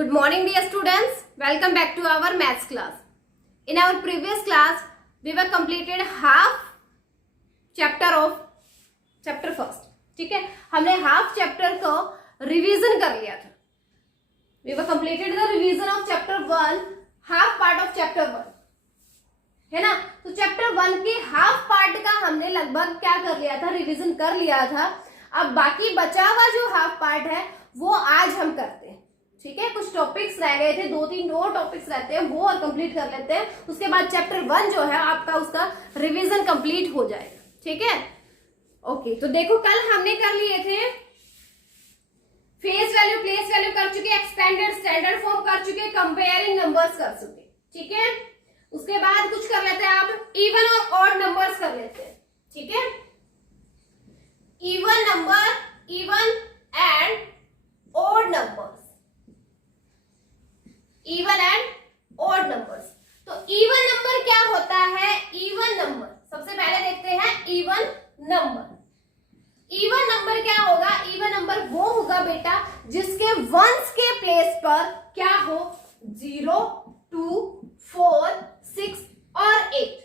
Good morning dear students, welcome back to our maths class. In our previous class, we were completed half chapter of chapter first. ठीक है, हमने half chapter को revision कर लिया था. We were completed the revision of chapter 1, half part of chapter 1. है ना, तो चैप्टर 1 के हाफ पार्ट का हमने लगभग क्या कर लिया था, रिवीजन कर लिया था. अब बाकी बचा हुआ जो हाफ पार्ट है वो आज हम करते हैं. ठीक है, कुछ टॉपिक्स रह गए थे, 2-3 और टॉपिक्स रहते हैं, वो और कंप्लीट कर लेते हैं. उसके बाद चैप्टर 1 जो है आपका उसका रिवीजन कंप्लीट हो जाएगा. ठीक है, ओके. तो देखो कल हमने कर लिए थे फेस वैल्यू, प्लेस वैल्यू कर चुके, एक्सपेंडेड स्टैंडर्ड फॉर्म कर चुके, कंपेयरिंग नंबर्स कर चुके. ठीक है, उसके बाद कुछ कर लेते हैं, आप इवन और ऑड नंबर्स कर लेते हैं. ठीक है, even number, even and odd numbers, even and odd numbers. तो इवन नंबर क्या होता है? इवन नंबर सबसे पहले देखते हैं इवन नंबर. इवन नंबर क्या होगा? इवन नंबर वो होगा बेटा जिसके वंस के प्लेस पर क्या हो, 0, 2, 4, 6 और 8.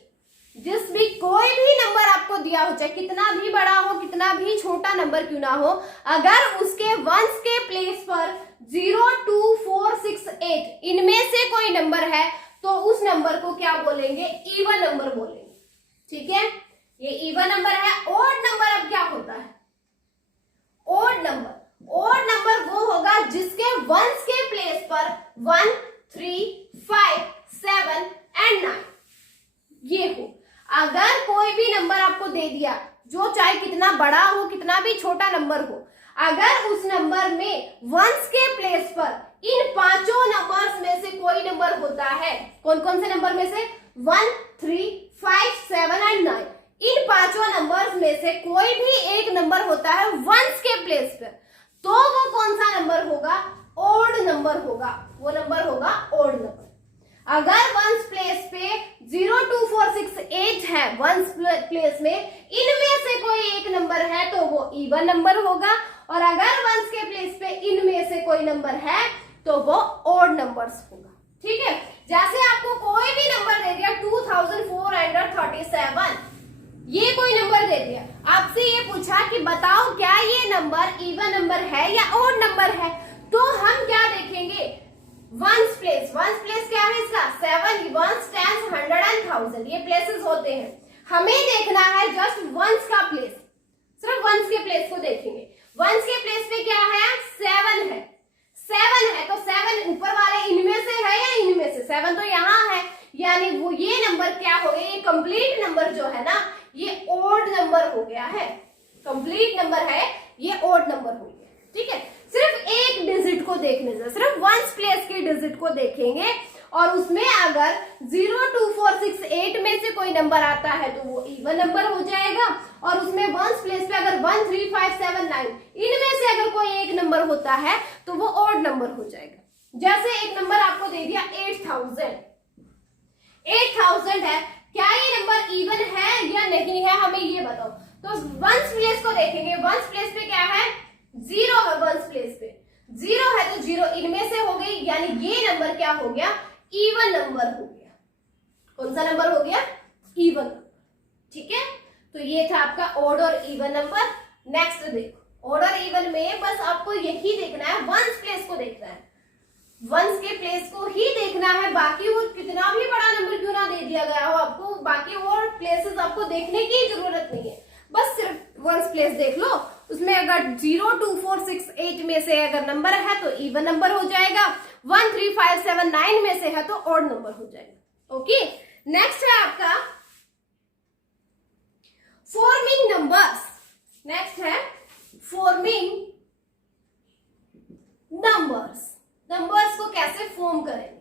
जिस भी कोई भी नंबर आपको दिया हो, चाहे कितना भी बड़ा हो, कितना भी छोटा नंबर क्यों ना हो, अगर उसके वंस के प्लेस पर 0, 2, 4, 6, 8 इनमें से कोई नंबर है तो उस नंबर को क्या बोलेंगे? इवन नंबर बोलेंगे. ठीक है, ये इवन नंबर है. ऑड नंबर अब क्या होता है? ऑड नंबर, ऑड नंबर वो होगा जिसके वंस के प्लेस पर 1, 3, 5, 7 एंड 9 ये हो. अगर कोई भी नंबर आपको दे दिया, जो चाहे कितना बड़ा हो, कितना भी छोटा नंबर हो, अगर उस नंबर में वंस के प्लेस पर इन पांचों नंबर्स में से कोई नंबर होता है, कौन कौन से नंबर में से? 1, 3, 5, 7 एंड 9. इन पांचों नंबर्स में से कोई भी एक नंबर होता है वंस के प्लेस पर, तो वो कौन सा नंबर होगा? ऑड नंबर होगा. वो नंबर होगा ऑड नंबर. अगर वंस प्लेस पे 0, 2, 4, 6, 8 है, वंस प्लेस में इनमें से कोई एक नंबर है तो वो इवन नंबर होगा. और अगर वंस के प्लेस पे इनमें से कोई नंबर है तो वो ऑड नंबर्स होगा. ठीक है, जैसे आपको कोई भी नंबर दे दिया 2437, ये कोई नंबर दे दिया, आपसे ये पूछा कि बताओ क्या ये नंबर इवन नंबर है या ऑड नंबर है, तो हम क्या देखेंगे? Ones place. वंस प्लेस क्या है इसका? 7, वंस, 10, 100 एंड 1000 ये प्लेसेस होते हैं. हमें देखना है जस्ट वंस का प्लेस, सिर्फ वंस के प्लेस को देखेंगे. वंस के प्लेस पे क्या है? 7 है. 7 है तो 7 ऊपर वाले इनमें से है या इनमें से? 7 तो यहाँ है, यानी वो ये नंबर क्या हो गया? ये कंप्लीट नंबर जो है ना, ये ऑड नंबर हो गया है. कंप्लीट नंबर है, ये ऑड नंबर हो गया. ठीक है, सिर्फ एक डिजिट को देखने से, सिर्फ वंस प्लेस के डिजिट को देखेंगे और उसमें अगर 0, 2, 4, 6, 8 में से कोई नंबर आता है तो वो इवन नंबर हो जाएगा. और उसमें वंस प्लेस पे अगर 1, 3, 5, 7, 9 इनमें से अगर कोई एक नंबर होता है तो वो ऑड नंबर हो जाएगा. जैसे एक नंबर आपको दे दिया 8000. 8000 है, क्या ये नंबर इवन है या नहीं है, हमें ये बताओ. तो वंस प्लेस को देखेंगे. वंस प्लेस पे क्या है? 0 है. वंस प्लेस पे 0 है तो 0 इनमें से हो गई, यानी ये नंबर क्या हो गया? इवन नंबर हो गया. कौन सा नंबर हो गया? Even number. ठीक है, तो ये था आपका ऑड और इवन नंबर. नेक्स्ट देखो, ऑड और इवन में बस आपको यही देखना है, वंस प्लेस को देखना है, वंस के प्लेस को ही देखना है. बाकी वो कितना भी बड़ा नंबर क्यों ना दे दिया गया हो, आपको बाकी और प्लेसेस आपको देखने की जरूरत नहीं है. बस सिर्फ वंस प्लेस देख लो. उसमें अगर 0, 2, 4, 6, 8 में से अगर नंबर है तो इवन नंबर हो जाएगा. 1, 3, 5, 7, 9 में से है तो ऑड नंबर हो जाएगा. ओके, नेक्स्ट है आपका फॉर्मिंग नंबर्स. नेक्स्ट है फॉर्मिंग नंबर्स. नंबर्स को कैसे फॉर्म करेंगे?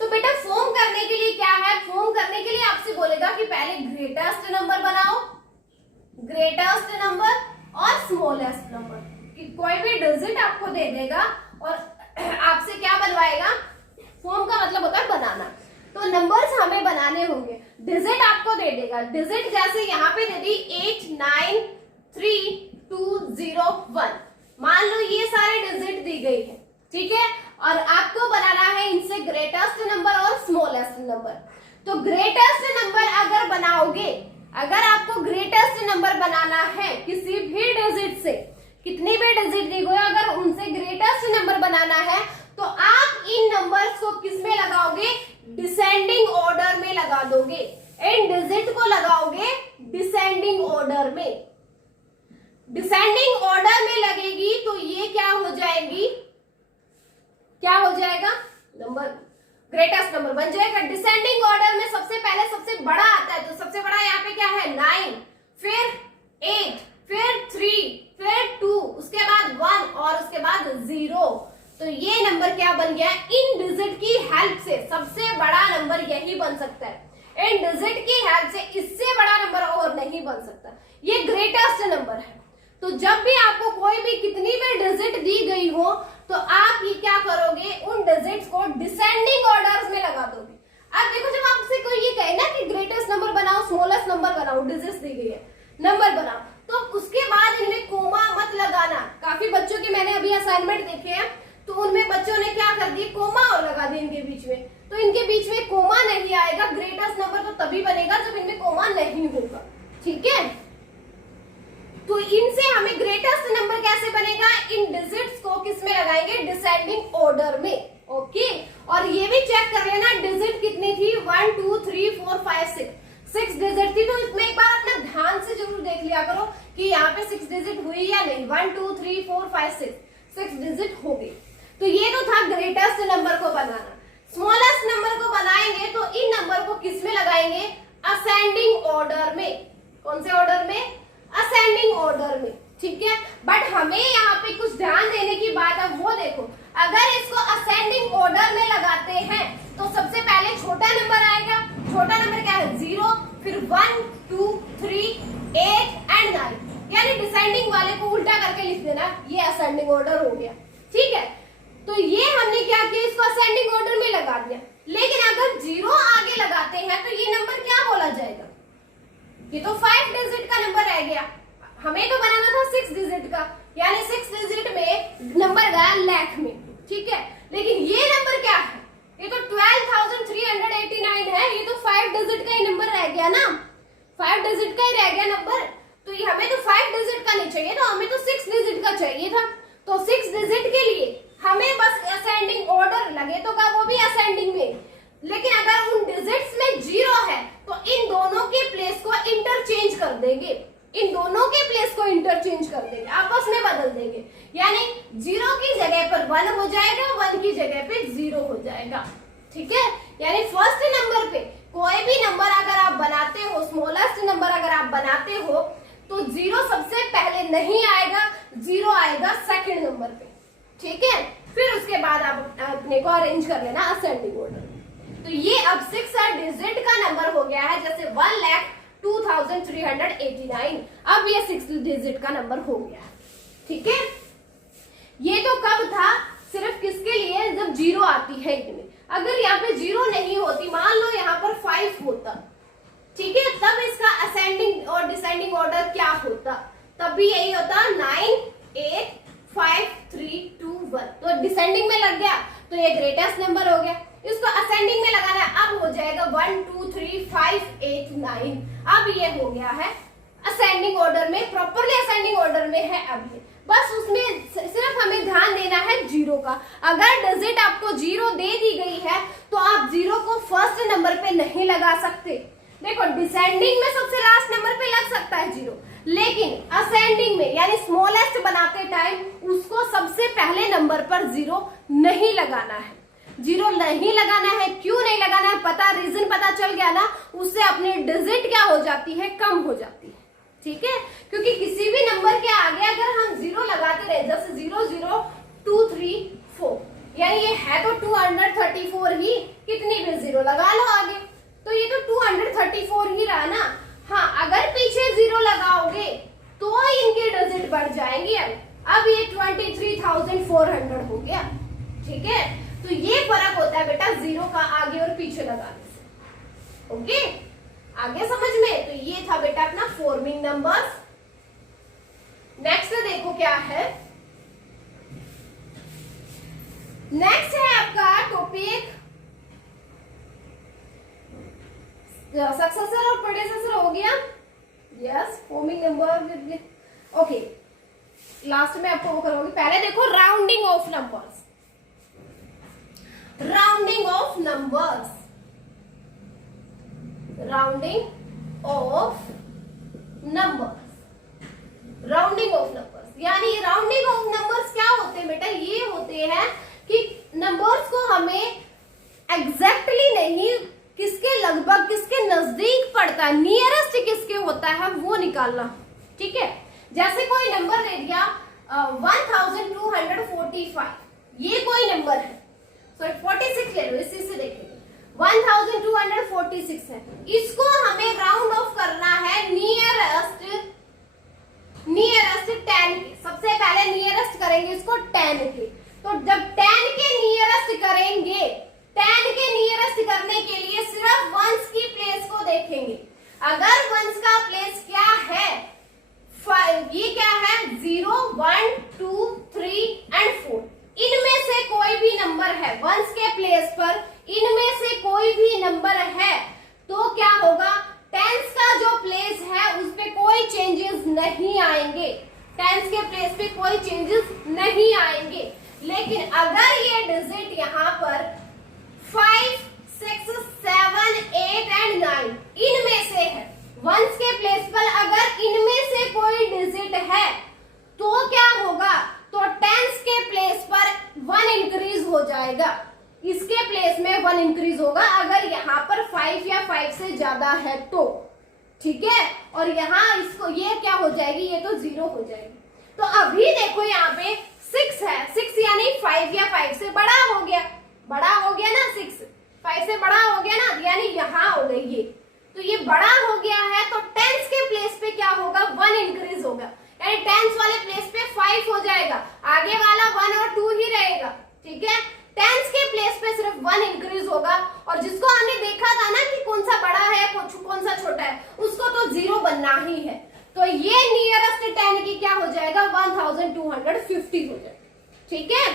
तो बेटा फॉर्म करने के लिए क्या है? फॉर्म करने के लिए आपसे बोलेगा कि पहले ग्रेटेस्ट नंबर बनाओ, ग्रेटेस्ट नंबर और स्मॉलेस्ट नंबर. कि कोई भी डिजिट आपको दे देगा और आपसे क्या बनवाएगा? फॉर्म का मतलब होता है बनाना. तो नंबर्स हमें बनाने होंगे. डिजिट आपको दे देगा. डिजिट जैसे यहाँ पे दे दी 8, 9, 3, 2, 0, 1. मान लो ये सारे डिजिट दी गई है. ठीक है। और आपको बनाना है इनसे ग्रेटेस्ट नंबर और स्मॉलेस्ट नंबर। तो ग्रेटेस्ट नंबर अगर बनाओगे, अगर आपको ग्रेटेस्ट नंबर बनाना है किसी भी डिजिट से, कितनी भी डिजिट दी गई अगर उनसे ग्रेटेस्ट नंबर बनाना है तो आप इन नंबर्स को किस में लगाओगे, डिसेंडिंग ऑर्डर में लगा दोगे। इन डिजिट को लगाओगे डिसेंडिंग ऑर्डर में। डिसेंडिंग ऑर्डर में लगेगी तो ये क्या हो जाएगी, क्या हो जाएगा, नंबर ग्रेटेस्ट नंबर बन जाएगा। डिसेंडिंग ऑर्डर में सबसे पहले सबसे बड़ा आता है, तो सबसे बड़ा यहाँ पे क्या है 9, फिर 8, फिर 3, फिर 2, उसके बाद 1 और उसके बाद 0। तो ये नंबर क्या बन गया, इन डिजिट की हेल्प से सबसे बड़ा नंबर यही बन सकता है। इन डिजिट की हेल्प से इससे बड़ा नंबर और नहीं बन सकता, ये ग्रेटेस्ट नंबर है। तो जब भी आपको कोई भी कितनी भी डिजिट दी गई हो तो आप ये क्या करोगे, उन डिजिट्स को डिसेंडिंग ऑर्डर्स में लगा दोगे। अब देखो जब आपसे कोई ये कहे ना कि ग्रेटेस्ट नंबर बनाओ, स्मॉलेस्ट नंबर बनाओ, डिजिट्स दी गई है, नंबर बनाओ, तो उसके बाद इनमें कोमा मत लगाना। काफी बच्चों के मैंने अभी असाइनमेंट देखे हैं तो उनमें बच्चों ने क्या कर दिया, कोमा और लगा दिया इनके बीच में। तो इनके बीच में कोमा नहीं आएगा, ग्रेटेस्ट नंबर तो तभी बनेगा जब इनमें कोमा नहीं होगा, ठीक है। तो इनसे हमें ग्रेटेस्ट नंबर कैसे बनेगा, इन डिजिट्स को किस में लगाएंगे, डिसेंडिंग ऑर्डर में, ओके। और ये भी चेक कर लेना डिजिट कितनी थी, 1 2 3 4 5 6 डिजिट थी। तो इसमें एक बार अपना ध्यान से जरूर देख लिया करो कि यहाँ पे 6 डिजिट हुई या नहीं। 1 2 3 4 5 6 डिजिट हो गई। तो ये तो था ग्रेटेस्ट नंबर को बनाना। स्मॉलेस्ट नंबर को बनाएंगे तो इन नंबर को किस में लगाएंगे, असेंडिंग ऑर्डर में। कौन से ऑर्डर में, असेंडिंग ऑर्डर में, ठीक है। बट हमें यहाँ पे कुछ ध्यान देने की बात है, वो देखो अगर इसको असेंडिंग ऑर्डर में लगाते हैं तो सबसे पहले छोटा नंबर आएगा। छोटा नंबर क्या है, 0, फिर 1 2 3 8 एंड 9, यानी डिसेंडिंग वाले को उल्टा करके लिख देना, ये असेंडिंग ऑर्डर हो गया, ठीक है। तो ये हमने क्या किया, इसको असेंडिंग ऑर्डर में लगा दिया। लेकिन अगर 0 आगे लगाते हैं तो ये नंबर क्या बोला जाएगा, ये तो 5 डिजिट का नंबर रह गया। हमें तो बनाना था 6 डिजिट का, यानी 6 डिजिट में नंबर गया लाख में, ठीक है। लेकिन ये नंबर क्या है, ये तो 12,389 है, ये तो 5 डिजिट का ही नंबर रह गया ना, 5 डिजिट का ही रह गया नंबर। तो ये हमें तो 5 डिजिट का नहीं चाहिए, तो हमें तो 6 डिजिट का चाहिए था। तो 6 डिजिट के लिए हमें बस असेंडिंग ऑर्डर लगे तो का, वो भी असेंडिंग में। लेकिन अगर उन डिजिट्स में 0 है तो इन दोनों के प्लेस को इंटरचेंज कर देंगे, इन दोनों के प्लेस को इंटरचेंज कर देंगे, आपस में बदल देंगे। यानी 0 की जगह पर 1 हो जाएगा, 1 की जगह पे 0 हो जाएगा, ठीक है। यानी फर्स्ट नंबर पे कोई भी नंबर अगर आप बनाते हो, स्मॉलेस्ट नंबर अगर आप बनाते हो तो 0 सबसे पहले नहीं आएगा, 0 आएगा सेकंड नंबर पे, ठीक है। फिर उसके बाद आप अपने को अरेंज कर लेना असेंडिंग ऑर्डर। तो ये अब 6 डिजिट का नंबर हो गया है, जैसे 1,02,389, अब ये 6 डिजिट का नंबर हो गया, ठीक है। ये तो कब था, सिर्फ किसके लिए, जब 0 आती है इनमें। अगर यहाँ पे 0 नहीं होती, मान लो यहाँ पर 5 होता, ठीक है, तब इसका असेंडिंग और डिसेंडिंग ऑर्डर क्या होता, तब भी यही होता 9 8 5 3 2 1। तो डिसेंडिंग में लग गया तो ये ग्रेटेस्ट नंबर हो गया। इसको असेंडिंग में लगाना है, अब हो जाएगा 1 2 3 5 8 9। अब ये हो गया है असेंडिंग ऑर्डर में, प्रॉपरली असेंडिंग ऑर्डर में है। अब ये बस उसमें सिर्फ हमें ध्यान देना है 0 का। अगर डिजिट आपको 0 दे दी गई है तो आप 0 को फर्स्ट नंबर पे नहीं लगा सकते। देखो डिसेंडिंग में सबसे लास्ट नंबर पे लग सकता है 0, लेकिन असेंडिंग में यानी स्मॉलेस्ट बनाते टाइम उसको सबसे पहले नंबर पर 0 नहीं लगाना है। 0 नहीं लगाना है, क्यों नहीं लगाना है पता, रीजन पता चल गया ना, उससे अपनी डिजिट क्या हो जाती है, कम हो जाती है, ठीक है। क्योंकि किसी भी नंबर के आगे अगर हम 0 लगाते रहे, जैसे 0 0 2 3 4, यानी ये है तो 234 ही, कितनी भी 0 लगा लो आगे, तो ये तो 234 ही रहा ना। हाँ, अगर पीछे 0 लगाओगे तो इनकी डिजिट बढ़ जाएंगी। अब ये 23,400 हो गया, ठीक है। तो ये फर्क होता है बेटा 0 का आगे और पीछे लगाने से, ओके। आगे समझ में, तो ये था बेटा अपना फॉर्मिंग नंबर्स। नेक्स्ट देखो क्या है, नेक्स्ट है आपका टॉपिक सक्सेसर और प्रेडेसेसर हो गया। Yes, forming number with, okay, last में आपको वो करवाऊंगी। पहले देखो rounding off numbers, rounding off numbers, rounding off numbers, rounding off numbers. यानी राउंडिंग ऑफ नंबर्स क्या होते हैं बेटा? ये होते हैं कि नंबर्स को हमें एग्जैक्टली नहीं, किसके लगभग, किसके नजदीक पड़ता है, नियरेस्ट किसके होता है वो निकालना। ठीक है, जैसे कोई नंबर दे दिया 1245, ये कोई नंबर है, सॉरी 46 ले लो, इसी से देखेंगे 1246 है। इसको हमें राउंड ऑफ करना है नियरेस्ट 10 के। सबसे पहले नियरेस्ट करेंगे इसको 10 के। तो जब 10 के नियरेस्ट करेंगे, 10 के नियरेस्ट करने के लिए सिर्फ वंस की प्लेस को देखेंगे। अगर वंस का प्लेस क्या है, ये क्या है 0, 1, 2, 3 एंड 4, इनमें से कोई भी नंबर है वंस के प्लेस पर, इनमें से कोई भी नंबर है तो क्या होगा, टेंस का जो प्लेस है उस पे कोई चेंजेस नहीं आएंगे, टेंस के प्लेस पे कोई चेंजेस नहीं आएंगे। लेकिन अगर ये डिजिट यहाँ पर 5, 6, 7, 8 एंड 9 इनमें से है, वंस के प्लेस पर अगर इनमें से कोई डिजिट है तो क्या होगा, तो टेंस के प्लेस पर 1 इंक्रीज हो जाएगा, इसके प्लेस में 1 इंक्रीज होगा अगर यहाँ पर 5 या 5 से ज्यादा है तो। ठीक है, और यहाँ इसको ये क्या हो जाएगी, ये तो 0 हो जाएगी। तो अभी देखो यहाँ पे 6 है, 6 यानी 5 या 5 से बड़ा हो गया, बड़ा हो गया ना, 6 5 से बड़ा हो गया ना, यानी यहाँ हो गई ये, तो ये बड़ा हो गया है तो टेंस के प्लेस पे क्या होगा, 1 इंक्रीज होगा, यानी टेंस वाले प्लेस पे 5 हो जाएगा, आगे वाला 1 और 2 ही रहेगा। ठीक है, टेंस के प्लेस पे सिर्फ 1 इंक्रीज होगा, और जिसको हमने देखा था ना कि कौन सा बड़ा है कौन सा छोटा है, उसको तो 0 बनना ही है। तो ये नियरेस्ट 10 की क्या हो जाएगा, 1250 हो जाएगा। ठीक है,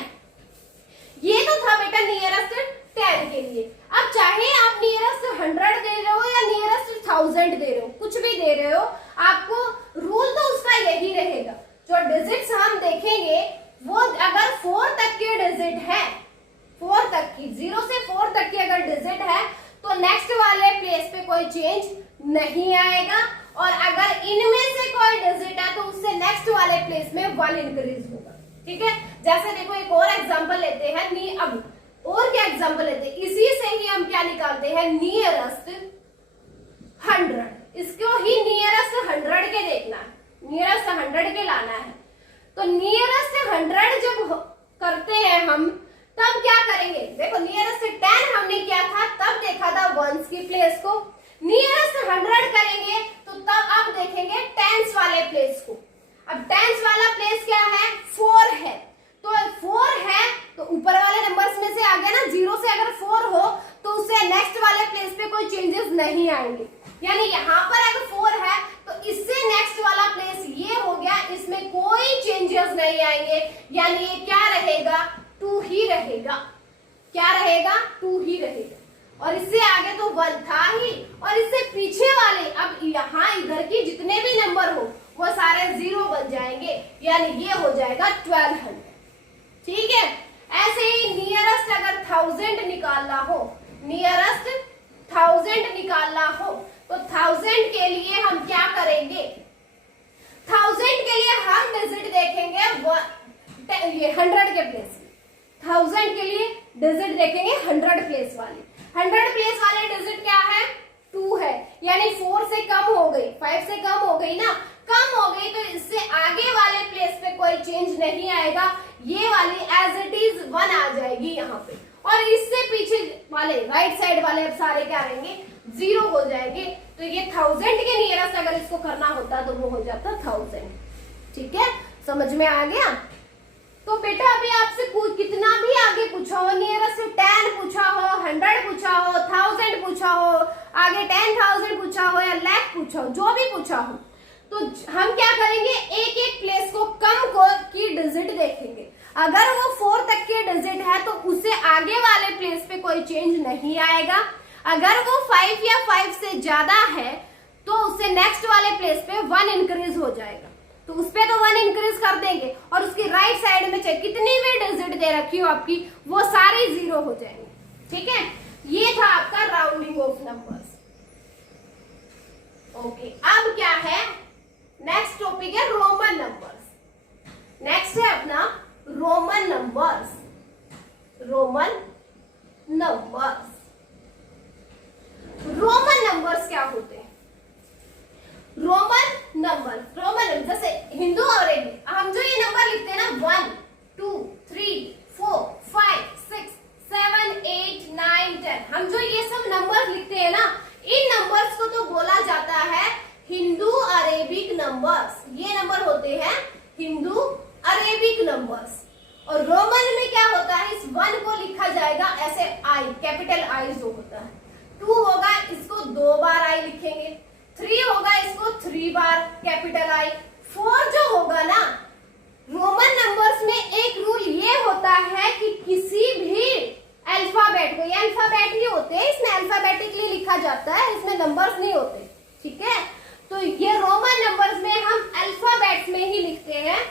ये तो था बेटा नियरेस्ट 10 के लिए। अब चाहे आप नियरेस्ट 100 दे रहे हो या नियरेस्ट 1000 दे रहे हो, कुछ भी दे रहे हो, आपको रूल तो उसका यही रहेगा। जो डिजिट्स हम देखेंगे वो अगर 4 तक के डिजिट है, 4 तक की, 0 से 4 तक की अगर डिजिट है तो नेक्स्ट वाले प्लेस पे कोई चेंज नहीं आएगा, और अगर इनमें से कोई डिजिट है तो उससे नेक्स्ट वाले प्लेस में 1 इंक्रीज होगा। ठीक है, जैसे देखो एक और एग्जांपल लेते हैं, अब और क्या एग्जांपल लेते हैं, इसी से ही हम क्या निकालते हैं, नियरेस्ट 100, इसको ही नियरेस्ट 100 के देखना है, नियरेस्ट 100 के लाना है। तो नियरेस्ट 100 जब करते हैं हम, तब क्या करेंगे, देखो नियरेस्ट 10 हमने किया था, तब देखा था वंस की प्लेस को, नियरेस्ट 100 करेंगे तो तब अब देखेंगे टेंस वाले प्लेस को। अब टेंस वाला प्लेस क्या है, 4 है, तो 4 है तो ऊपर वाले नंबर्स में से आ गया ना, 0 से अगर 4 हो तो उससे नेक्स्ट वाले प्लेस पे कोई चेंजेस नहीं आएंगे, यानी यहाँ पर अगर 4 है तो इससे नेक्स्ट वाला प्लेस ये हो गया, इसमें कोई चेंजेस नहीं आएंगे, यानी ये क्या रहेगा, 2 ही रहेगा। क्या रहेगा, 2 ही रहेगा, और इससे आगे तो 1 था ही, और इससे पीछे वाले अब यहाँ इधर की जितने भी नंबर हो वो सारे 0 बन जाएंगे, यानी ये हो जाएगा 1200। ठीक है, ऐसे ही नियरेस्ट अगर 1000 निकालना हो, नियरेस्ट 1000 निकालना हो तो 1000 के लिए हम क्या करेंगे, 1000 के लिए हम डिजिट देखेंगे ये 100 के प्लेस, 1000 के लिए डिजिट देखेंगे 100 प्लेस वाले, 100 प्लेस वाले डिजिट क्या है, 2 है, यानी 4 से कम हो गई, 5 से कम हो गई ना, कम हो गई तो इससे आगे वाले प्लेस पे कोई चेंज नहीं आएगा, ये वाली एज इट इज 1 आ जाएगी यहाँ पे, और इससे पीछे वाले राइट साइड वाले अब सारे क्या रहेंगे, 0 हो जाएंगे। तो ये 1000 के नियरेस्ट अगर इसको करना होता तो वो हो जाता 1000। ठीक है, समझ में आ गया। तो बेटा अभी आपसे कितना भी आगे पूछा हो, नियरेस्ट 10 पूछा हो, 100 पूछा हो, 1000 पूछा हो, आगे 10,000 पूछा हो या लाख पूछा हो, जो भी पूछा हो, तो हम क्या करेंगे, एक एक प्लेस को कम की डिजिट देखेंगे। अगर वो 4 तक के डिजिट है तो उसे आगे वाले प्लेस पे कोई चेंज नहीं आएगा। अगर वो 5 या 5 से ज्यादा है तो उससे नेक्स्ट वाले प्लेस पे 1 इंक्रीज हो जाएगा, तो उस पे तो 1 इंक्रीज कर देंगे और उसकी राइट साइड में चाहे कितनी भी डिजिट दे रखी हो आपकी, वो सारी 0 हो जाएंगे। ठीक है, ये था आपका राउंडिंग ऑफ नंबर्स। ओके, अब क्या है, नेक्स्ट टॉपिक है रोमन नंबर्स। नेक्स्ट है अपना Roman numbers. Roman numbers, Roman numbers क्या होते हैं? रोमन नंबर जैसे हिंदू और हम जो ये नंबर लिखते हैं ना 1 2 3 4 5 6 7 8 9 10, हम जो ये सब नंबर्स लिखते हैं ना, इन नंबर्स को तो बोला जाता है हिंदू अरेबिक नंबर्स। ये नंबर होते हैं हिंदू अरेबिक नंबर्स। और रोमन में क्या होता है, इस 1 को लिखा जाएगा ऐसे आई, कैपिटल आई जो होता है। 2 होगा, इसको 2 बार आई लिखेंगे। 3 होगा, इसको 3 बार कैपिटल आई। 4 जो होगा ना, रोमन नंबर्स में एक रूल ये होता है कि किसी भी अल्फाबेट को, ये अल्फाबेट ही होते हैं, इसमें अल्फाबेटिकली लिखा जाता है, इसमें नंबर्स नहीं होते। ठीक है, तो ये रोमन नंबर्स में हम अल्फाबेट्स में ही लिखते हैं।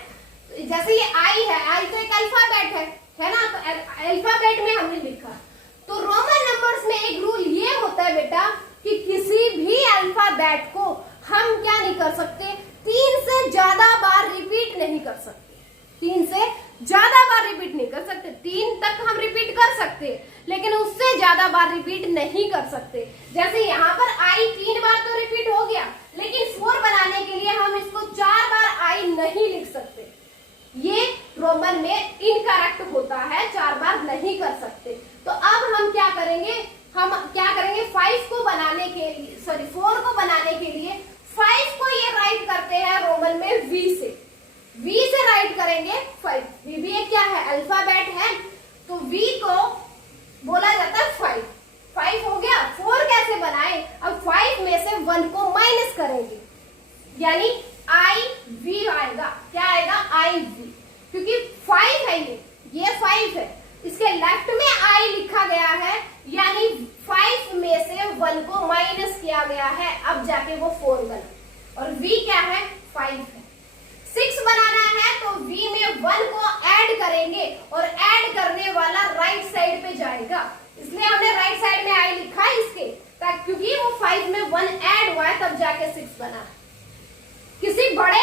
जैसे ये आई है, आई तो एक अल्फाबेट है ना, तो अल्फाबेट में हमने लिखा। तो रोमन नंबर्स में एक रूल ये होता है बेटा कि किसी भी अल्फाबेट को हम क्या नहीं कर सकते, 3 से ज्यादा बार रिपीट नहीं कर सकते। 3 से ज्यादा बार रिपीट नहीं कर सकते। 3 तक हम रिपीट कर सकते, लेकिन उससे ज्यादा बार रिपीट नहीं कर सकते। जैसे यहाँ पर आई 3 बार तो रिपीट हो गया, लेकिन 4 बनाने के लिए हम इसको 4 बार आई नहीं लिख सकते। ये रोमन में इनकरेक्ट होता है, 4 बार नहीं कर सकते। तो अब हम क्या करेंगे, 5 को बनाने के लिए, 4 को बनाने के लिए 5 को ये राइट करते हैं रोमन में V से राइट करेंगे 5। V भी एक क्या है, अल्फाबेट है, तो V को बोला जाता है 5। 5 हो गया। 4 कैसे बनाए, अब 5 में से 1 को माइनस करेंगे, यानी IV आएगा। क्या आएगा, IV, क्योंकि 5 है, ये 5 है, इसके लेफ्ट में I लिखा गया है, यानी 5 में से 1 को माइनस किया गया है, अब जाके वो 4 बना। और V क्या है, 5 है। 6 बनाना है तो V में 1 को ऐड करेंगे और ऐड करने वाला राइट साइड पे जाएगा, इसलिए हमने राइट साइड में I लिखा है इसके, क्योंकि वो 5 में 1 ऐड हुआ है, तब जाके 6 बना। किसी बड़े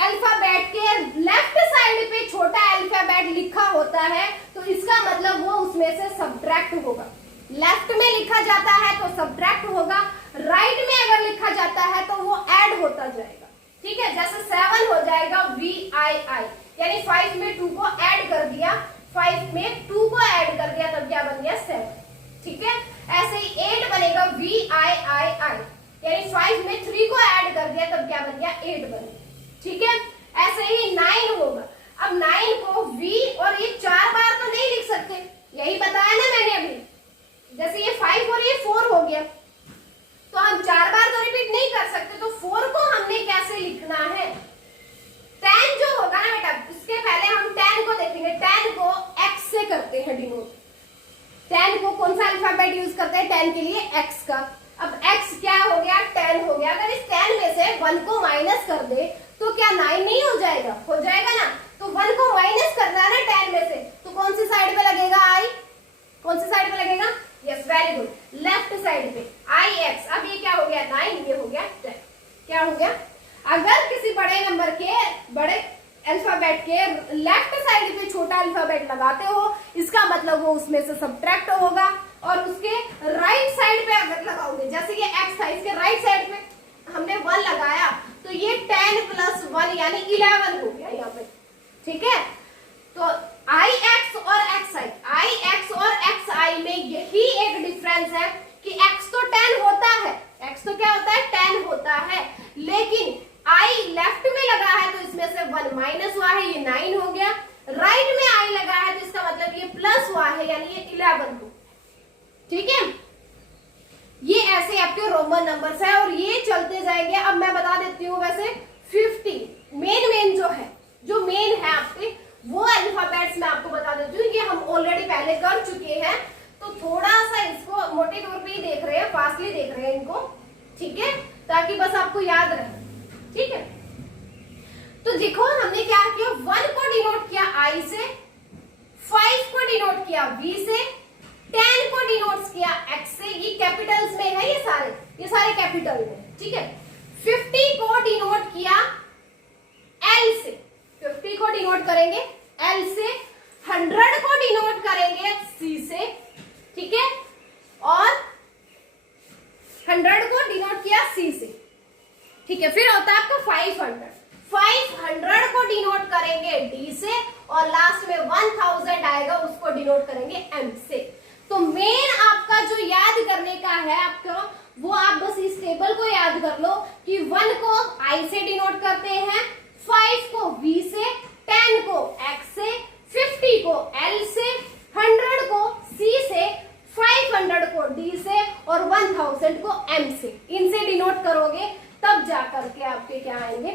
अल्फाबेट के लेफ्ट साइड पे छोटा अल्फाबेट लिखा होता है तो इसका मतलब वो उसमें से सब्ट्रैक्ट होगा। लेफ्ट में लिखा जाता है तो सब्ट्रैक्ट होगा, राइट में अगर लिखा जाता है तो वो ऐड होता जाएगा। ठीक है, जैसे 7 हो जाएगा VII, यानी 5 में 2 को ऐड कर दिया, 5 में 2 को ऐड कर दिया, तब क्या बन गया, 7। ठीक है, ऐसे ही 8 बनेगा VIII, यानी 5 में 3 को ऐड कर दिया, तब क्या बन गया, 8 बन गया। ठीक है, ऐसे ही 9 होगा। अब 9 को V, और ये 4 बार तो नहीं लिख सकते, यही बताया ना मैंने अभी। जैसे ये 5 और ये 4 हो गया, तो हम 4 बार तो रिपीट नहीं कर सकते, तो 4 को हमने कैसे लिखना है, 10 जो होगा ना बेटा, इसके पहले हम 10 को देखेंगे। 10 को X से करते हैं डिनोट। 10 को कौन सा अल्फाबेट यूज करते हैं 10 के लिए, X का। अब X क्या हो गया, 10 हो गया। अगर इस 10 में से 1 को माइनस कर दे तो क्या 9 नहीं हो जाएगा, हो जाएगा ना। तो 1 को माइनस करना है ना 10 में से, तो कौन सी साइड पे लगेगा, I, कौन सी साइड पे लगेगा, yes, very good, left side पे, IX। अब ये क्या हो गया, 9, ये हो गया 10। क्या हो गया, अगर किसी बड़े नंबर के, बड़े अल्फाबेट के लेफ्ट साइड पे छोटा अल्फाबेट लगाते हो, इसका मतलब वो उसमें से सब्ट्रैक्ट होगा, और उसके राइट साइड पे अगर लगाओगे, जैसे ये X था, इसके राइट साइड पे हमने 1 लगाया, तो ये 10 + 1 यानी 11 हो गया यहाँ पे। ठीक है, तो IX और XI में यही एक डिफरेंस है कि X तो 10 होता है, X तो क्या होता है, 10 होता है, लेकिन I लेफ्ट में लगा है तो इसमें से 1 माइनस हुआ है, ये 9 हो गया। राइट में I लगा है तो इसका मतलब ये प्लस हुआ है, यानी ये 11 हो। ठीक है, ये ऐसे आपके रोमन नंबर्स है और ये चलते जाएंगे। अब मैं बता देती हूँ, वैसे 50 मेन जो है, जो मेन है आपके, वो अल्फाबेट्स मैं आपको बता देती हूँ। ये हम I से, 5 को डिनोट किया V से, 10 को डिनोट किया X से। ये कैपिटल्स में है, ये सारे कैपिटल में, ठीक है। 50 को डिनोट किया L से, 50 को डिनोट करेंगे L से, 100 को डिनोट करेंगे C से, ठीक है, और 100 को डिनोट किया C से, ठीक है। फिर होता है आपका 500 को डिनोट करेंगे D से, और लास्ट में 1000 आएगा, उसको डिनोट करेंगे M से। तो मेन आपका जो याद करने का है आपका, वो आप बस इस टेबल को याद कर लो कि 1 को I से डिनोट करते हैं, 5 को V से, 10 को X से, 50 को L से, 100 को C से, 500 को D से, और 1000 को M से। इनसे डिनोट करोगे तब जाकर के आपके क्या आएंगे,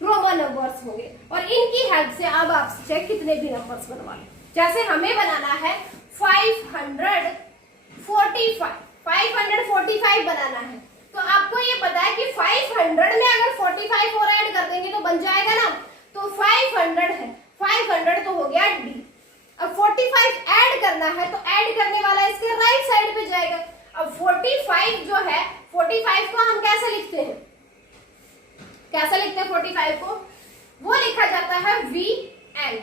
रोमन नंबर्स होंगे। और इनकी हेल्प से अब आपसे चाहे कितने भी नंबर्स बनवा लो। जैसे हमें बनाना है 545 बनाना है, तो आपको ये पता है कि 500 में अगर 45 और ऐड कर देंगे तो बन जाएगा ना। तो 500 है, 500 तो हो गया D। अब 45 ऐड करना है, तो ऐड करने वाला इसके राइट साइड पे जाएगा। अब 45 जो है, 45 को हम कैसे लिखते हैं, 45 को? वो लिखा जाता है VL,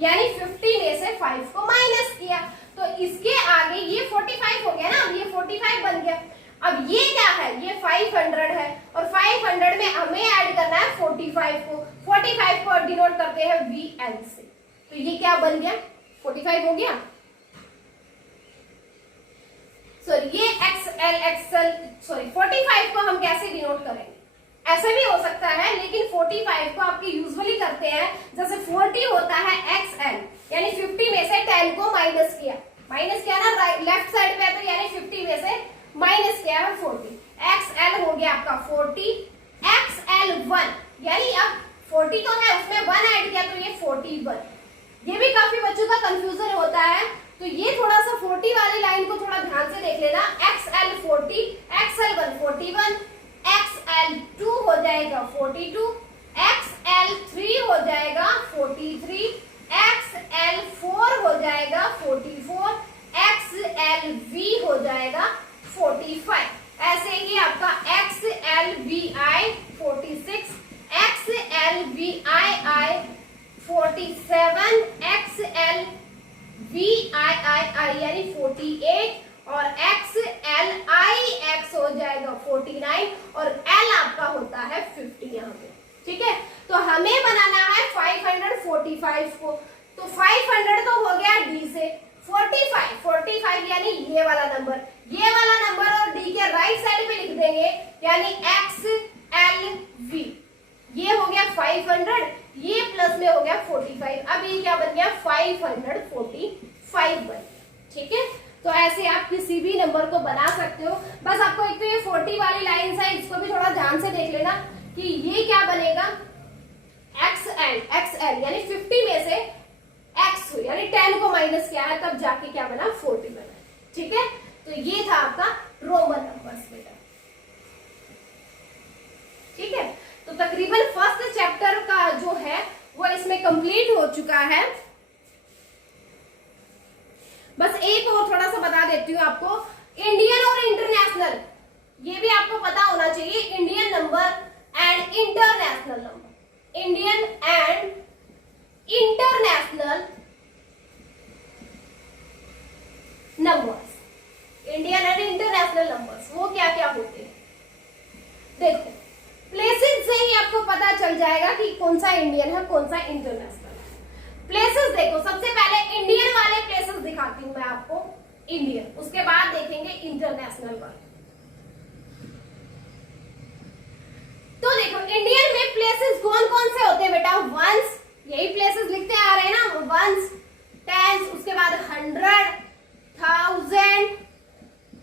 यानी 50 में से 5 को माइनस किया, तो इसके आगे ये 45 हो गया ना। अब ये 45 बन गया। अब ये क्या है, ये 500 है, और 500 में हमें ऐड करना है 45 को। 45 को डिनोट करते हैं VL से, तो ये क्या बन गया, 45 हो गया। सॉरी, ये XL 45 को हम कैसे डिनोट करेंगे, ऐसा भी हो सकता है, लेकिन 45 को आपके यूजुअली करते हैं, जैसे 40 होता है XL, यानी 50 में से 10 को माइनस किया ना, लेफ्ट साइड पे, तो यानी 50 में से माइनस किया है 40। XL हो गया आपका 40, XL1, यानी अब 40 तो है, उसमें 1 ऐड किया, तो ये 41। ये भी काफी बच्चों का कंफ्यूजन होता है, तो ये थोड़ा सा 40 वाली लाइन को थोड़ा ध्यान से देख लेना। XL40, XL1 41, XL2 हो जाएगा 42, XL3 हो जाएगा 43, XL4 हो जाएगा 44, XLV हो जाएगा 45। ऐसे ही आपका XLVI 46, XLVII 47, XLVIII यानी 48, और XLIX हो जाएगा 49, और L आपका होता है 50 यहाँ पे, ठीक है। तो हमें बनाना है 545 को, तो 500 तो हो गया D से, 45 यानी ये वाला नंबर और D के राइट साइड पे लिख देंगे, यानी XLV। ये हो गया 500, ये प्लस में हो गया 45। अब ये क्या बन गया, 545 बन, ठीक है। तो ऐसे आप किसी भी नंबर को बना सकते हो। बस आपको एक तो ये 40 वाली लाइन है, इसको भी थोड़ा ध्यान से देख लेना कि ये क्या बनेगा, XL यानी 50 में से X यानी 10 को माइनस किया है, तब जाके क्या बना, 40 बना, ठीक है। तो ये था आपका रोमन नंबर्स बेटा, ठीक है। तो तकरीबन फर्स्ट चैप्टर का जो है वो इसमें कंप्लीट हो चुका है। बस एक और थोड़ा सा बता देती हूँ आपको, इंडियन और इंटरनेशनल, ये भी आपको पता होना चाहिए। Indian number and international number, Indian and international numbers, Indian and international numbers वो क्या क्या होते हैं। देखो, प्लेसेस से ही आपको पता चल जाएगा कि कौन सा इंडियन है, कौन सा इंटरनेशनल। प्लेसेस देखो, सबसे पहले इंडियन वाले प्लेसेस दिखाती हूं मैं आपको, इंडियन, उसके बाद देखेंगे इंटरनेशनल वाले। तो देखो, इंडियन में प्लेसेस कौन कौन से होते हैं बेटा, वंस, यही प्लेसेस लिखते आ रहे हैं ना, वंस, टेंस, उसके बाद 100, 1000,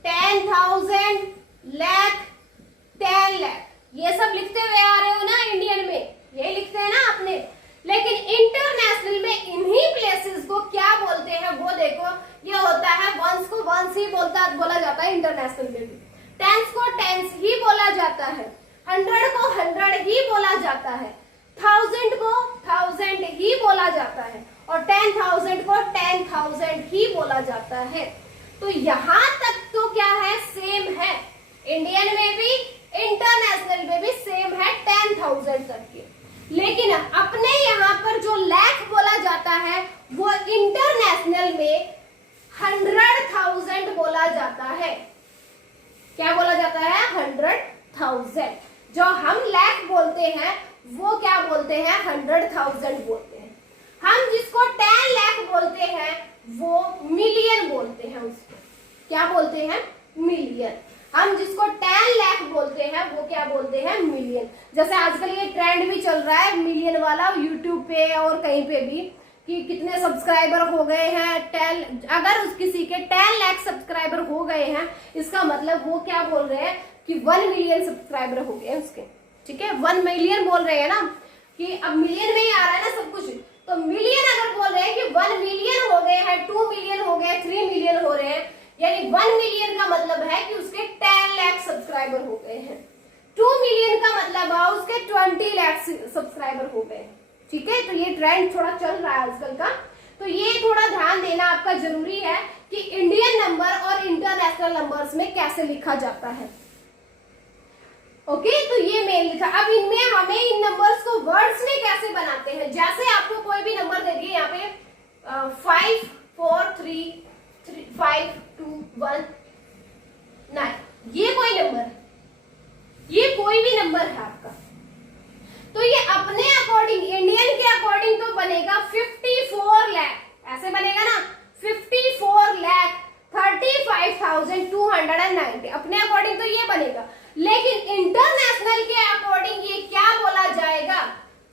10,000, लाख, 10 लाख, ये सब लिखते हुए आ रहे हो ना इंडियन में, ये लिखते हैं ना आपने। लेकिन इंटरनेशनल में इन्हीं प्लेसेस को क्या बोलते हैं वो देखो, ये होता है वंस को वंस ही बोला जाता है इंटरनेशनल में भी, टेंस को टेंस ही बोला जाता है, 100 को 100 ही बोला जाता है, 1000 को 10,000 ही बोला जाता है और 10,000 को 10,000 ही बोला जाता है। तो यहां तक तो क्या है, सेम है, इंडियन में भी इंटरनेशनल में भी सेम है 10,000 तक के। लेकिन अपने यहाँ पर जो लाख बोला जाता है वो इंटरनेशनल में 100,000 बोला जाता है। क्या बोला जाता है, 100,000। जो हम लाख बोलते हैं वो क्या बोलते हैं, 100,000 बोलते हैं। हम जिसको 10 लाख बोलते हैं वो मिलियन बोलते हैं, उसको क्या बोलते हैं, मिलियन। हम जिसको 10 लाख बोलते हैं वो क्या बोलते हैं, मिलियन। जैसे आजकल ये ट्रेंड भी चल रहा है मिलियन वाला, यूट्यूब पे और कहीं पे भी, कि कितने सब्सक्राइबर हो गए हैं 10। अगर किसी के 10 लाख सब्सक्राइबर हो गए हैं, इसका मतलब वो क्या बोल रहे हैं कि 1 मिलियन सब्सक्राइबर हो गए उसके, ठीक है। 1 मिलियन बोल रहे हैं ना, कि अब मिलियन में ही आ रहा है ना सब कुछ। तो मिलियन अगर बोल रहे हैं कि 1 मिलियन हो गए हैं, 2 मिलियन हो गए, 3 मिलियन हो रहे हैं, यानी 1 मिलियन का मतलब है कि उसके 10 लाख सब्सक्राइबर हो गए हैं। 2 मिलियन का मतलब है उसके 20 लाख सब्सक्राइबर हो गए, ठीक है। तो ये ट्रेंड थोड़ा चल रहा है आजकल का, तो ये थोड़ा ध्यान देना आपका जरूरी है कि इंडियन नंबर और इंटरनेशनल नंबर्स में कैसे लिखा जाता है। ओके, तो ये मेन लिखा। अब इनमें हमें इन नंबर्स को वर्ड्स में कैसे बनाते हैं, जैसे आपको कोई भी नंबर दे दिए यहाँ पे 5 4 3 5 2 1 9, ये कोई नंबर है, ये कोई भी नंबर है आपका, तो ये अपने अकॉर्डिंग, इंडियन के अकॉर्डिंग तो बनेगा 54 लाख, ऐसे बनेगा ना, 54 लाख 35,290, अपने अकॉर्डिंग तो ये बनेगा। लेकिन इंटरनेशनल के अकॉर्डिंग ये क्या बोला जाएगा,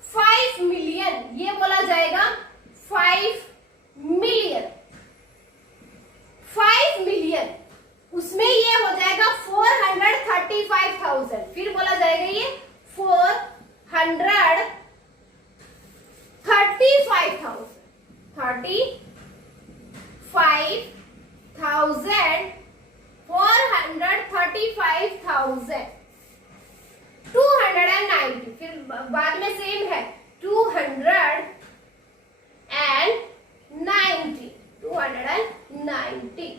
5 मिलियन, ये बोला जाएगा 5 मिलियन, 5 मिलियन, उसमें ये हो जाएगा 435,000, फिर बोला जाएगा ये 435,000, 290, फिर बाद में सेम है 290।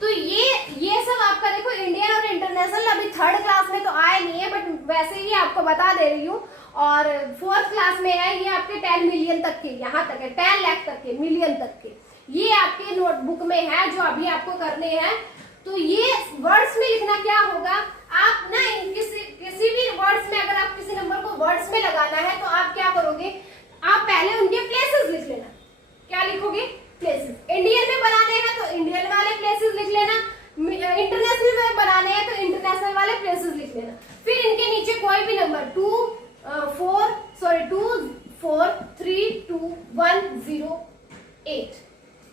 तो ये सब आपका देखो इंडियन और इंटरनेशनल अभी 3rd क्लास में तो आए नहीं है, बट वैसे ही आपको बता दे रही हूँ। और 4th क्लास में है ये आपके 10 मिलियन तक के, यहाँ तक है 10 लाख तक के, मिलियन तक के, ये आपके नोटबुक में है जो अभी आपको करने हैं। तो ये वर्ड्स में लिखना क्या होगा, आप ना किसी भी वर्ड्स में, अगर आप किसी नंबर को वर्ड्स में लगाना है तो आप क्या करोगे, आप पहले उनके प्लेसेस लिख लेना। क्या लिखोगे, प्लेसेस। इंडियन में बनाने हैं तो इंडियन वाले प्लेसेस लिख लेना, इंटरनेशनल में बनाने हैं तो इंटरनेशनल वाले प्लेसेस लिख लेना। फिर इनके नीचे कोई भी नंबर 2 4 3 2 1 0 8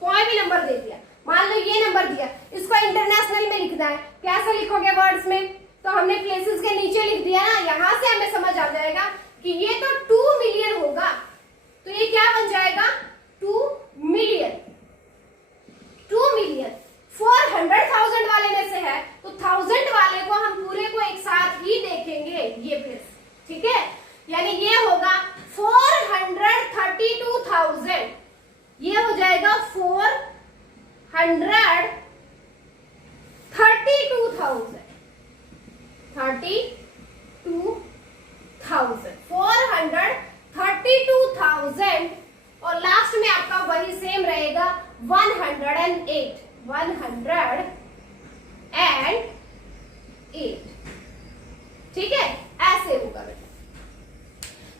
कोई भी नंबर दे दिया, मान लो ये नंबर दिया, इसको इंटरनेशनल में लिखना है, कैसे लिखोगे वर्ड्स में, तो हमने प्लेसेस के नीचे लिख दिया ना, यहां से हमें समझ आ जाएगा कि ये तो 2 मिलियन होगा, तो ये क्या बन जाएगा 2 मिलियन। 2 मिलियन 400,000 वाले में से है, तो 1000 वाले को हम पूरे को एक साथ ही देखेंगे, ये प्लेस, ठीक है। यानी ये होगा 432,000, ये हो जाएगा 432,000, 432,000, और लास्ट में आपका वही सेम रहेगा 108, 108, ठीक है, ऐसे होगा बेटा।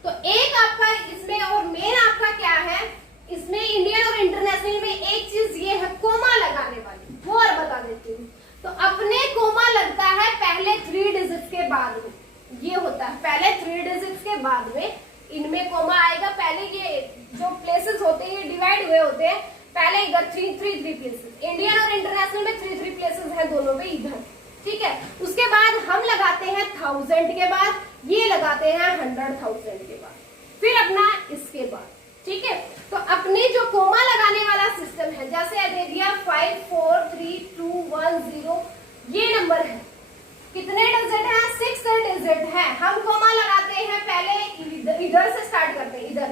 तो एक आपका इसमें और मेन आपका क्या है, इसमें इंडियन और इंटरनेशनल में एक चीज ये है कोमा लगाने वाली, वो और बता देती हूँ। तो अपने कोमा लगता है पहले 3 डिजिट्स के बाद में, ये होता है पहले 3 डिजिट्स के बाद में इनमें कोमा आएगा। पहले ये जो प्लेसेस होते हैं ये डिवाइड हुए होते हैं, पहले इधर 3 प्लेसेस, इंडियन और इंटरनेशनल में 3 प्लेसेस है दोनों में इधर, ठीक है। उसके बाद हम लगाते हैं 1000 के बाद, ये लगाते हैं 100,000 के बाद, फिर अपना इसके बाद, ठीक है। तो अपने जो कोमा लगाने वाला सिस्टम है, जैसे दे दिया 5 4 3 2 1 0, ये नंबर है, कितने डिजिट है, 6 डिजिट है। हम कोमा लगाते हैं पहले इधर से स्टार्ट करते हैं, इधर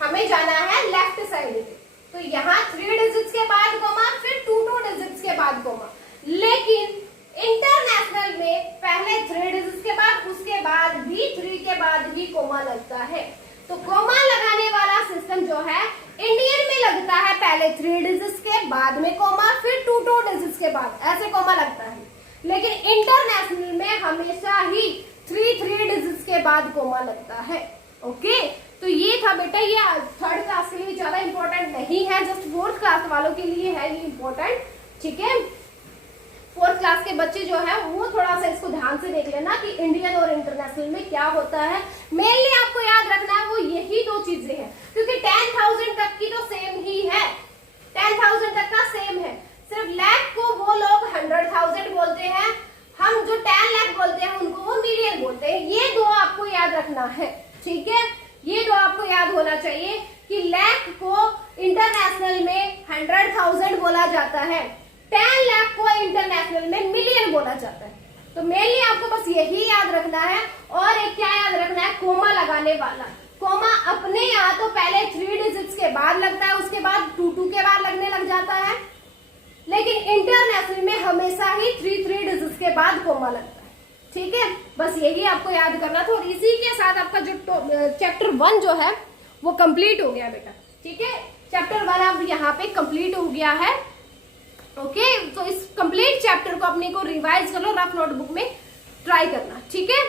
हमें जाना है लेफ्ट साइड पे, तो यहाँ 3 डिजिट्स के बाद कोमा, फिर 2 डिजिट्स के बाद कोमा। लेकिन इंटरनेशनल में पहले 3 डिजिट्स के बाद, उसके बाद भी 3 के बाद भी कोमा लगता है। तो कोमा लगाने वाला सिस्टम जो है इंडियन में लगता है पहले 3 डिजिट्स के बाद में कोमा, फिर 2 डिजिट्स के बाद, ऐसे कोमा लगता है। लेकिन इंटरनेशनल में हमेशा ही 3 डिजिट्स के बाद कोमा लगता है। ओके, तो ये था बेटा, ये 3rd क्लास के लिए ज्यादा इंपॉर्टेंट नहीं है, जस्ट 4th क्लास वालों के लिए है ये इंपॉर्टेंट। ठीक है, 4th क्लास के बच्चे जो है वो थोड़ा सा इसको ध्यान से देख लेना कि इंडियन और इंटरनेशनल में क्या होता है। मेनली आपको याद रखना है वो यही 2 चीजें हैं, क्योंकि 10,000 तक की तो सेम ही है, 10,000 तक का सेम है। सिर्फ लाख को वो लोग 100,000 बोलते हैं, हम जो 10 लाख बोलते हैं उनको वो मिलियन बोलते हैं। ये 2 आपको याद रखना है। ठीक है, ये 2 आपको याद होना चाहिए कि लाख को इंटरनेशनल में 100,000 बोला जाता है, 10 लाख को इंटरनेशनल में मिलियन बोला जाता है। तो मेनली आपको बस यही याद रखना है। और एक क्या याद रखना है, कोमा लगाने वाला। कोमा अपने यहाँ तो पहले 3 डिजिट्स के बाद लगता है, उसके बाद 2 के बाद लगने लग जाता है, लेकिन इंटरनेशनल में हमेशा ही 3 डिजिट्स के बाद कोमा लगता है। ठीक है, बस यही आपको याद करना था। और इसी के साथ आपका जो चैप्टर 1 जो है वो कंप्लीट हो गया बेटा। ठीक है, चैप्टर 1 अब यहाँ पे कंप्लीट हो गया है। ओके, तो इस कंप्लीट चैप्टर को अपने को रिवाइज कर लो, रफ नोटबुक में ट्राई करना। ठीक है,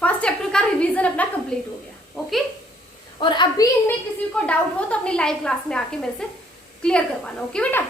फर्स्ट चैप्टर का रिवीजन अपना कंप्लीट हो गया। ओके, और अभी इनमें किसी को डाउट हो तो अपनी लाइव क्लास में आके मेरे से क्लियर करवाना। ओके बेटा।